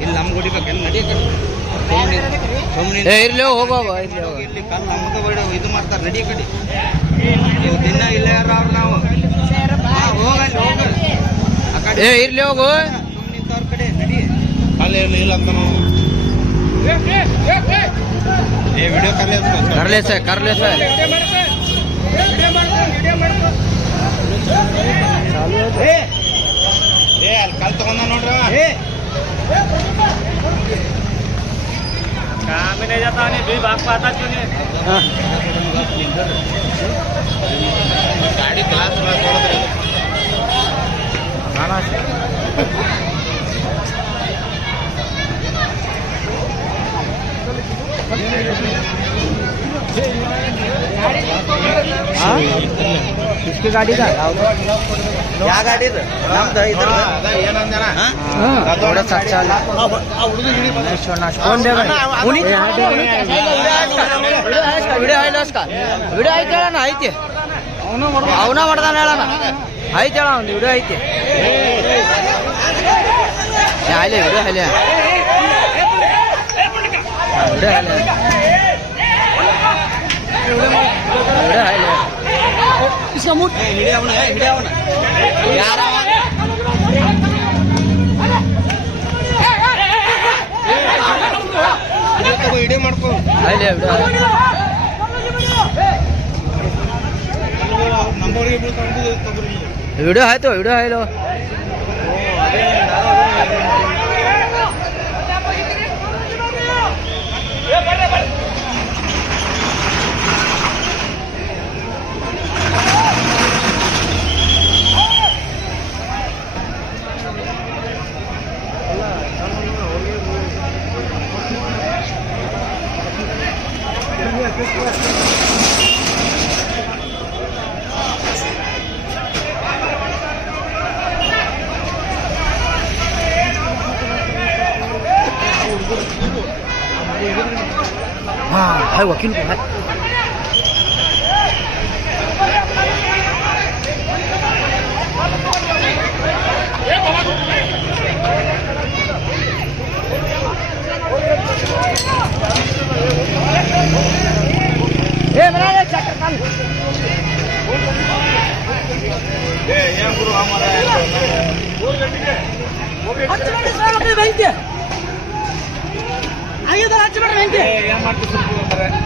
ಇಲ್ಲಿ ನಮ್ಗೆ ಹೊಡಿಬೇಕು ನಡಿಯಕ್ಕೆ ಇರ್ಲಿ ಹೋಗುವ ಇಲ್ಲಿ ಕಾಲು ನಮ್ಗೆ ಹೊಡಿ ಇದು ಮಾಡ್ತಾರೆ ನಡಿ ಕಡೆ ನೀವು ದಿನ ಇಲ್ಲೇ ಅವ್ರು ನಾವು ಹೋಗಲ್ಲಿ ಹೋಗ ಆ ಕಡೆ ಇರ್ಲಿ ಹೋಗು ಸುಮ್ಮನೆ ನಿಂತವ್ರ ಕಡೆ ನಡಿ ಅಲ್ಲಿ ಇಲ್ಲ ಅಂತ ನಾವು ವಿಡಿಯೋ ಕರ್ಲೆ ಸರ್ ಅಲ್ಲಿ ಕಾಲ್ ತಗೊಂಡ ನೋಡ್ರ काम में नहीं जाता नहीं भी भाग पाता क्यों नहीं गाड़ी क्लास किसकी गाड़ी का क्या गाड़ी नಮ್ದು ಇದ್ರ ಏನಂದನ थोड़ा सा चल कौन देगा ವಿಡಿಯೋ ಐತೆ ಹೇಳಣ ಐತಿ ಅವನ ಮಾಡ್ದಾನ ಹೇಳಣ ಐತೆ ಹೇಳ ಒಂದು ವಿಡಿಯೋ ಐತಿ ಹಾಲೆ ವಿಡಿಯೋ ಹಾಲೆ ವಿಡಿಯೋ ಹಾಲೆ ವಿಡಿಯೋ ಹಾಲೆ इसका मूड ಹಿಡಿಯವನ ಯಾರ ಹಿಡಿ ಮಾಡ್ಕೊ ಹಾಲೆ ವಿಡಿಯೋ ಆಯ್ತು ವಿಡಿಯೋ ಆಯ್ತು हाँ है वकील को है मेरा चक्कर कल गुरु हमारा ಏನ್ ಮಾಡ್ತೀವಿ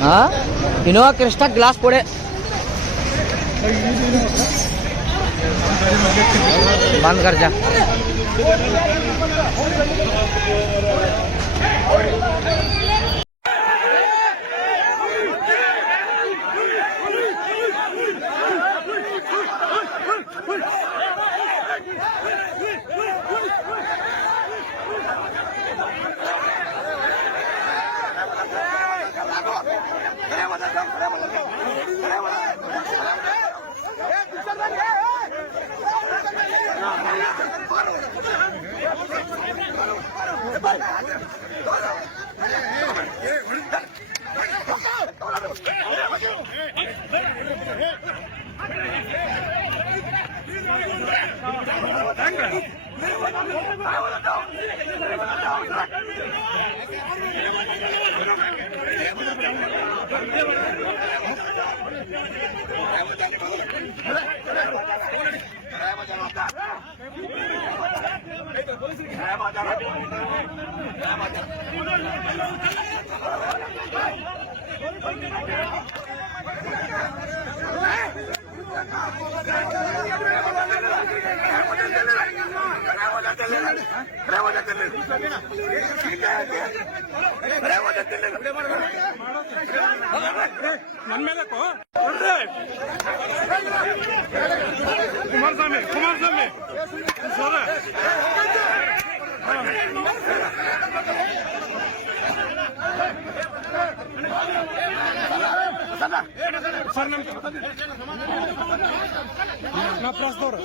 हाँ इनोवा क्रिस्टा ग्लास पड़े बंद कर जा ಕುಮಾರಸ್ವಾಮಿ ಸರ್ ನಾ ಪ್ರಸ್ತವ್ರು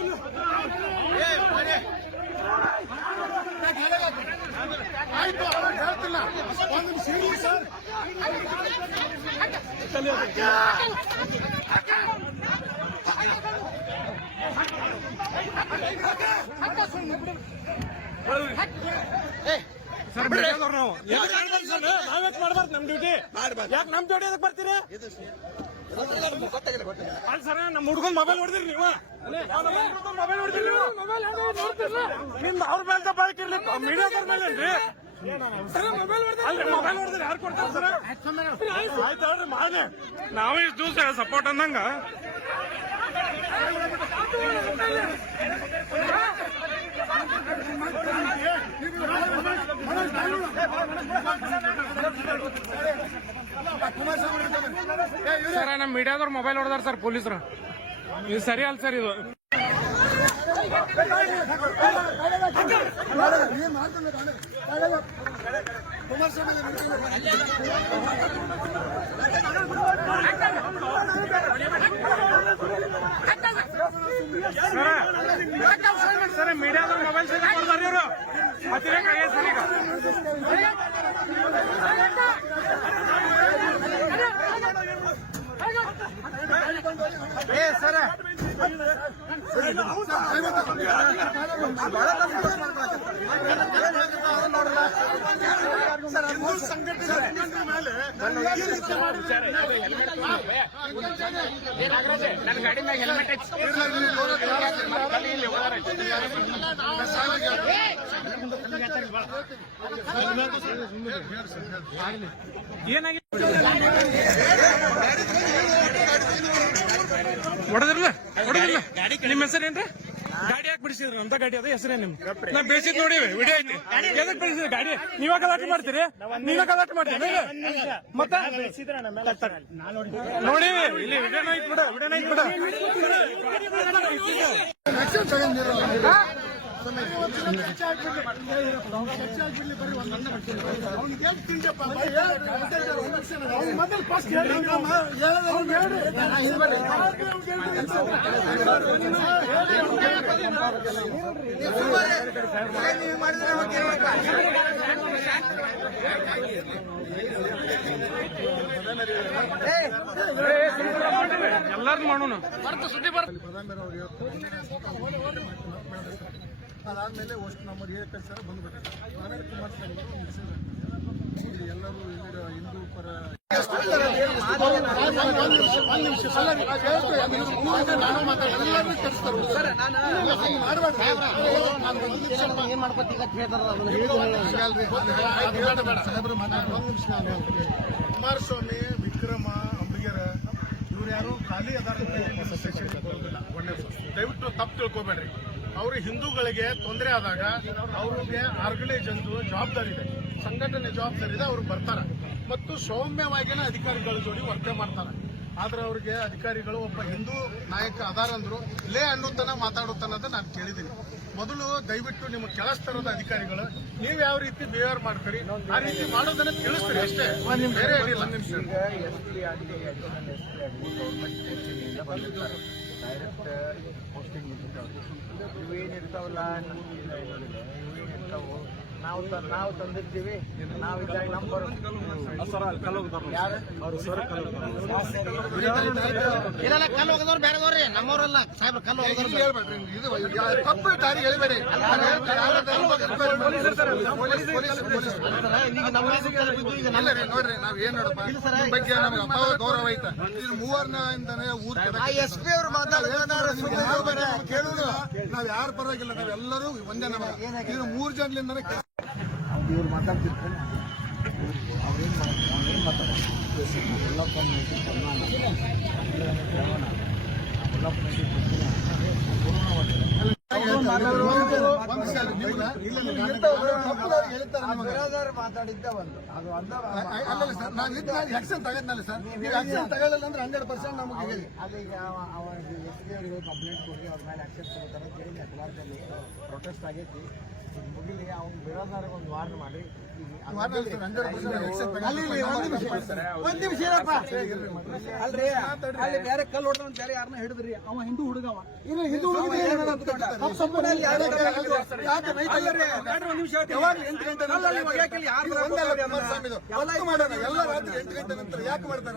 ಸರ್ ಬೇಕಾದವ್ರು ನಾವು ನಾವ್ಯಾಕೆ ಮಾಡ್ಬಾರ್ದು ನಮ್ ಡ್ಯೂಟಿ ಯಾಕೆ ನಮ್ ಡ್ಯೂಟಿ ಅದಕ್ಕೆ ಬರ್ತೀರಿ ಅಲ್ಲ ಸರ್ ನಮ್ ಹುಡ್ಕೊಂಡ್ ಮೊಬೈಲ್ ಹೊಡೆದಿರಿ ನೀವು ಮೊಬೈಲ್ ಹೊಡೆದಿರಿ ನೀವು ನಿಮ್ದು ಅವ್ರ ಮೇಲೆ ತಪ್ಪಾಕಿರ್ಲಿ ಮೀಡಿಯಾದವ್ರ ಮೇಲೆ ಏನ್ರಿ ಮೊಬೈಲ್ ಹೊಡೆದ್ರಿ ಯಾರು ಕೊಡ್ತಾರೆ ಸರ್ ಆಯ್ತು ಹೇಳ್ರಿ ಮಾಡಿ ನಾವೇ ಇಷ್ಟು ದಿವಸ ಸಪೋರ್ಟ್ ಅಂದಂಗ ಸರ್ ನಮ್ಮ ಮೀಡಿಯಾದವ್ರು ಮೊಬೈಲ್ ಹೊಡೆದಾರ ಸರ್ ಪೊಲೀಸರು ಇದು ಸರಿ ಅಲ್ಲ ಸರ್ ಇದು ಸರ್ ಮೀಡಿಯಾದವ್ರು ಮೊಬೈಲ್ ಸರಿ ಕೊಡ್ತಾರೆ ಇವರು ಅತಿರೇಕ ಆಗೈತೆ ಸರ್ ಈಗ ಸರ್ ನನ್ನ ಗಾಡಿ ಮ್ಯಾಗ ಹೆಲ್ಮೆಟ್ ಏನಾಗಿದೆ ಹೊಡೆದ್ರಲ್ಲ ನಿಮ್ಮ ಹೆಸರೇನ್ರಿ ಗಾಡಿ ಯಾಕೆ ಬಿಡಿಸಿದ್ರಿ ಅಂತ ಗಾಡಿ ಅದ ಹೆಸರೇ ನಿಮ್ ನಾ ಬೇಸಿದ್ ನೋಡಿವಿ ವಿಡಿಯೋ ಐತಿ ಎದಕ್ ಬಿಡಿಸಿದ್ರಿ ಗಾಡಿ ನೀವ ಗಲಾಟೆ ಮಾಡ್ತೀರಿ ನೀವೇ ಗಲಾಟೆ ಮಾಡ್ತೀರಿ ಮತ್ತೆ ನೋಡಿವಿ ಇಲ್ಲಿ ವಿಡಿಯೋನ ಐತ್ ಬಿಡ ವಿಡಿಯೋನ ಐತ್ ಬಿಡ ಎಲ್ಲಾರು ಮಾಡೋಣ ಸುದ್ದಿ ಅದಾದ್ಮೇಲೆ ಅಷ್ಟು ನಮ್ಮ ರಿಯಾಕ್ಟರ್ ಸರ್ ಬಂದ್ಬಿಟ್ಟು ಆಮೇಲೆ ಕುಮಾರಸ್ವಾಮಿ ಇಲ್ಲಿ ಎಲ್ಲರೂ ಹಿಂದೂ ಪರ ಕುಮಾರಸ್ವಾಮಿ ವಿಕ್ರಮ ಅಂಬಿಗರ ಇವ್ರು ಯಾರು ಖಾಲಿ ಅದಾರ ದಯವಿಟ್ಟು ತಪ್ಪು ತಿಳ್ಕೊಬೇಡ್ರಿ ಅವರು ಹಿಂದೂಗಳಿಗೆ ತೊಂದರೆ ಆದಾಗ ಅವ್ರಿಗೆ ಆರ್ಗನೈಸೇಷನ್ ಜವಾಬ್ದಾರಿ ಇದೆ, ಸಂಘಟನೆ ಜವಾಬ್ದಾರಿ ಇದೆ, ಅವ್ರು ಬರ್ತಾರೆ ಮತ್ತು ಸೌಮ್ಯವಾಗಿನ ಅಧಿಕಾರಿಗಳ ಜೋಡಿ ವರ್ತನೆ ಮಾಡ್ತಾರೆ. ಆದ್ರೆ ಅವ್ರಿಗೆ ಅಧಿಕಾರಿಗಳು ಒಬ್ಬ ಹಿಂದೂ ನಾಯಕ ಅದಾರಂದ್ರು ಲೇ ಅನ್ನೋತನ ಮಾತಾಡುತ್ತಾನದ ನಾನು ಕೇಳಿದ್ದೀನಿ. ಮೊದಲು ದಯವಿಟ್ಟು ನಿಮ್ಮ ಕೆಳಸ್ತರದ ಅಧಿಕಾರಿಗಳು ನೀವು ಯಾವ ರೀತಿ ಬಿಹೇವ್ ಮಾಡ್ತೀರಿ ಆ ರೀತಿ ಮಾಡೋದನ್ನ ತಿಳಿಸ್ತೀರಿ ಅಷ್ಟೇ, ಬೇರೆ ಏನಿಲ್ಲ. ಡೈರೆಕ್ಟ್ ಪೋಸ್ಟಿಂಗ್ ಇವೇನಿರ್ತಾವಲ್ಲ ಇವೇನಿರ್ತಾವು ನಾವು ತಂದಿರ್ತೀವಿ. ನಾವು ಇದ್ದಾಗ ನಂಬರ್ ಇರಲ್ಲ ಕಲ್ಲು ಹೋಗದವ್ರು ಬೇರೆದವ್ರಿ ನಮ್ಮವ್ರಲ್ಲ ಸಾಹೇಬ್ರ ಕಲ್ಲು ಹೋಗದವ್ರು ತಪ್ಪು ದಾರಿ ಹೇಳಿಬೇಡಿ. ನೋಡ್ರಿ ನಾವ್ ಏನ್ ನೋಡಪ್ಪ ಬಗ್ಗೆ ನಮ್ಗೆ ಅಪಾವ ಗೌರವ ಐತೆ. ಇದು ಮೂವರ್ನಿಂದನೇ ಊರ್ ಎಸ್ ಪಿ ಅವರು ಕೇಳೋದು ನಾವ್ ಯಾರ ಪರವಾಗಿಲ್ಲ, ನಾವೆಲ್ಲರೂ ಒಂದೇ. ನಮಗೆ ಇದು 3 ಜನರಿಂದನೇ ಇವ್ರು ಮಾತಾಡ್ತಿರ್ತಾರೆ. ಅವ್ರೇನ್ ಮಾತಾಡ್ತಾರೆ ಎಲ್ಲಪ್ಪ ಮಾತಾಡಿದ್ದ ಒಂದು ಅದು ಅಲ್ಲ ಸರ್, ನಾವು ಆಕ್ಷನ್ ತಗೊಂಡ್ನಲ್ಲ ಸರ್. ನೀವು ಆಕ್ಷನ್ ತಗೊಳ್ಳಿಲ್ಲ ಅಂದ್ರೆ 100% ನಮಗೆ ಹೇಳಿ. ಅಲ್ಲಿಗ ಅವರಿಗೆ ಕಂಪ್ಲೇಂಟ್ ಕೊಡಿ, ಅವ್ರ ಮೇಲೆ ಆಕ್ಷನ್ ತಗೋತಾರೆ ಅಂತ ಹೇಳಿ ಕೋಲಾರದಲ್ಲಿ ಪ್ರೊಟೆಸ್ಟ್ ಆಗೈತಿ. ಮುಗಿಲಿ ಅವ್ನ ಬಿರೋದಾರಿಗೆ ಒಂದು ವಾರ್ನ್ ಮಾಡಿ ಒಂದ್ ನಿಮಿಷ ಇರಪ್ಪ. ಅಲ್ರಿ ಅಲ್ಲಿ ಬೇರೆ ಕಲ್ಲು ಹೊಡೆದ ಬೇರೆ ಯಾರನ್ನ ಹಿಡಿದ್ರಿ, ಅವ ಹಿಂದೂ ಹುಡುಗವ. ಇನ್ನು ಹಿಂದೂ ಹುಡುಗ ಯಾಕೆ ಯಾವಾಗ 8 ಗಂಟೆ ನಂತರ ಇದು ಒಂದಲ್ಲ ಕುಮಾರಸ್ವಾಮಿದು. ಹೊತ್ತು ಮಾಡೋಣ ಎಲ್ಲ ರಾತ್ರಿ 8 ಗಂಟೆ ನಂತರ ಯಾಕೆ ಮಾಡ್ತಾರ?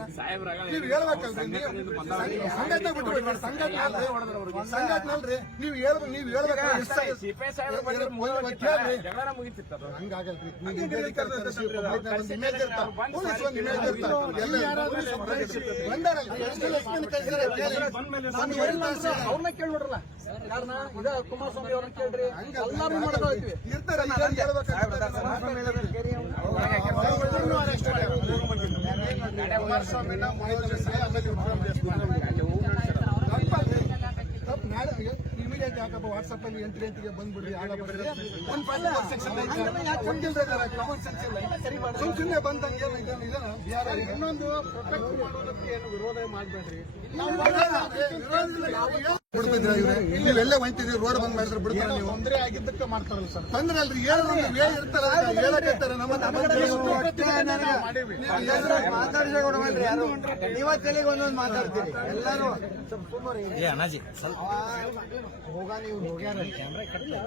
ನೀವು ಹೇಳ್ಬೇಕಲ್ರಿ, ಸಂಘಟನೆ ಬಿಟ್ಬಿಡ್ರಿ, ಸಂಘಟನೆ ಅಲ್ರಿ, ನೀವು ಹೇಳ್ಬೇಕು. ಹಂಗಾಗಲ್ರಿ, ಇಮೇಜ್ ಇರ್ತಾವ, ಪೊಲೀಸ್ ಒಂದು ಇಮೇಜ್ ಇರ್ತಾವ. ಎಲ್ಲ ಬಂದಾರಲ್ಲ, ಎಷ್ಟು ಲಕ್ಷ್ಮಣ ಕಳಿಸಿದ್ರೆ ಅವ್ರನ್ನ ಕೇಳ್ಬಿಡ್ರಲ್ಲ, ಯಾರನ್ನ ಇದ ಕುಮಾರಸ್ವಾಮಿ ಅವ್ರನ್ನ ಕೇಳ್ರಿ, ಎಲ್ಲಾರು ಮಾಡ್ತಾ ಹೋಗ್ತೀವಿ. ಇರ್ತಾರೆ. ಕುಮಾರಸ್ವಾಮಿನ ಇಮಿಡಿಯೇಟ್ ಯಾಕಪ್ಪ ವಾಟ್ಸ್ಆಪ್ ಅಲ್ಲಿ 8 ಗಂಟೆಗೆ ಬಂದ್ಬಿಡ್ರಿ, ಆಡಬಿಡ್ರಿ. ಸುಮ್ಮನೆ ಬಂದಂಗೆ ಇನ್ನೊಂದು ಪ್ರೊಟೆಕ್ಟ್ ಮಾಡೋದಕ್ಕೆ ಏನು ವಿರೋಧ ಮಾಡಬೇಡ್ರಿ. ಇಲ್ಲೆಲ್ಲ ಹೊಂಟಿದ್ರಿ, ರೋಡ್ ಬಂದ್ ಮಾಡಿದ್ರೆ ಬಿಡ್ತಾರೆ. ನೀವು ತೊಂದರೆ ಆಗಿದ್ದಕ್ಕೆ ಮಾಡ್ತಾರಲ್ಲ ಸರ್. ತೊಂದರೆ ಅಲ್ರಿ, ಏನೊಂದು ವೇ ಇರ್ತಾರ, ಹೇಳಕತ್ತಾರೆ. ನಮ್ಮ ಮಾತಾಡ್ಸೋಡ್ರಿ, ಯಾರು ಇವತ್ತೆಲ್ಲಿಗೆ ಒಂದೊಂದು ಮಾತಾಡ್ತೀರಿ ಎಲ್ಲಾರು. ಅನಾಜಿ ಹೋಗ ನೀವು ಹೋಗ್ಯಾರ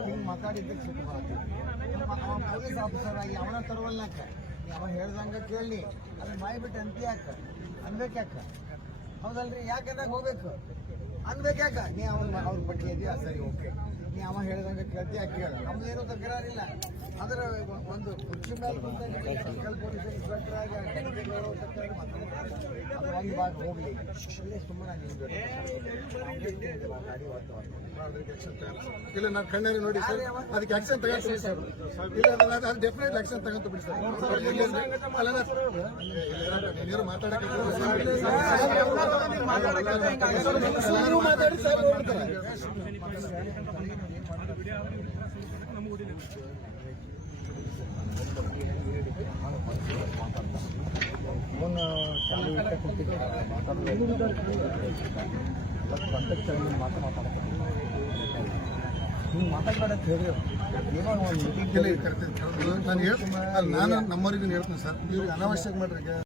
ಹಿಂಗ್ ಮಾತಾಡಿದ್ದಕ್ಕೆ ಸಿಟ್ಟು ಬರ್ತದೆ. ಪೊಲೀಸ್ ಆಫೀಸರ್ ಆಗಿ ಅವನ ತರುವಲ್ನಾಕ ಅವ ಹೇಳ್ದಂಗ ಕೇಳಿ ಅದನ್ನ ಬಾಯಿ ಬಿಟ್ಟು ಅಂತಿ ಯಾಕ ಅನ್ಬೇಕ್ಯಾಕ? ಹೌದಲ್ರಿ, ಯಾಕಂದಾಗ ಹೋಗ್ಬೇಕು ಅನ್ಬೇಕ್ಯಾಕ? ನೀ ಅವ್ರ ಬಗ್ಗೆ ಇದೆಯಾ, ಸರಿ ಓಕೆ, ನೀ ಅವ ಹೇಳ್ದಂಗ ಕೇಳ್ತಿ ಯಾಕೆ ಕೇಳ, ನಮ್ದೇನು ತಕರಾರಿಲ್ಲ. ಆದ್ರೆ ಒಂದು ಕುರ್ಚಿ ಮೇಲೆ ಬಂದಾಗ ಸರ್ಕಲ್ ಪೊಲೀಸ್ ಇನ್ಸ್ಪೆಕ್ಟರ್ ಆಗಿ ಹೋಗ್ಲಿ ಇಲ್ಲೇ ಸುಮ್ಮನೆ ಇಲ್ಲ, ನಾನು ಕಣ್ಣಾರಿ ನೋಡಿ ಸರ್, ಅದಕ್ಕೆ ಆಕ್ಷನ್ ತಗೊಂತೀನಿ ಸರ್. ಇಲ್ಲ, ಅದು ಡೆಫಿನೆಟ್ ಆಕ್ಷನ್ ತಗೊಂತ ಬಿಡಿ ಸರ್. ನೀರು ಮಾತಾಡಕ್ಕೆ ಮಾತಾಡಿ ಸರ್ ನೋಡ್ತಾರೆ. ಹಿಂಗೆ ಮಾತಾಡೋದು ಹೇಳಿದ್ರು ಏನೋ ಒಂದು ಮೀಟಿಂಗ್ ನಾನು ನಮ್ಮವರಿಗೂ ಹೇಳ್ತೀನಿ ಸರ್, ಇವ್ರಿಗೆ ಅನಾವಶ್ಯಕ ಮಾಡ್ರಿ.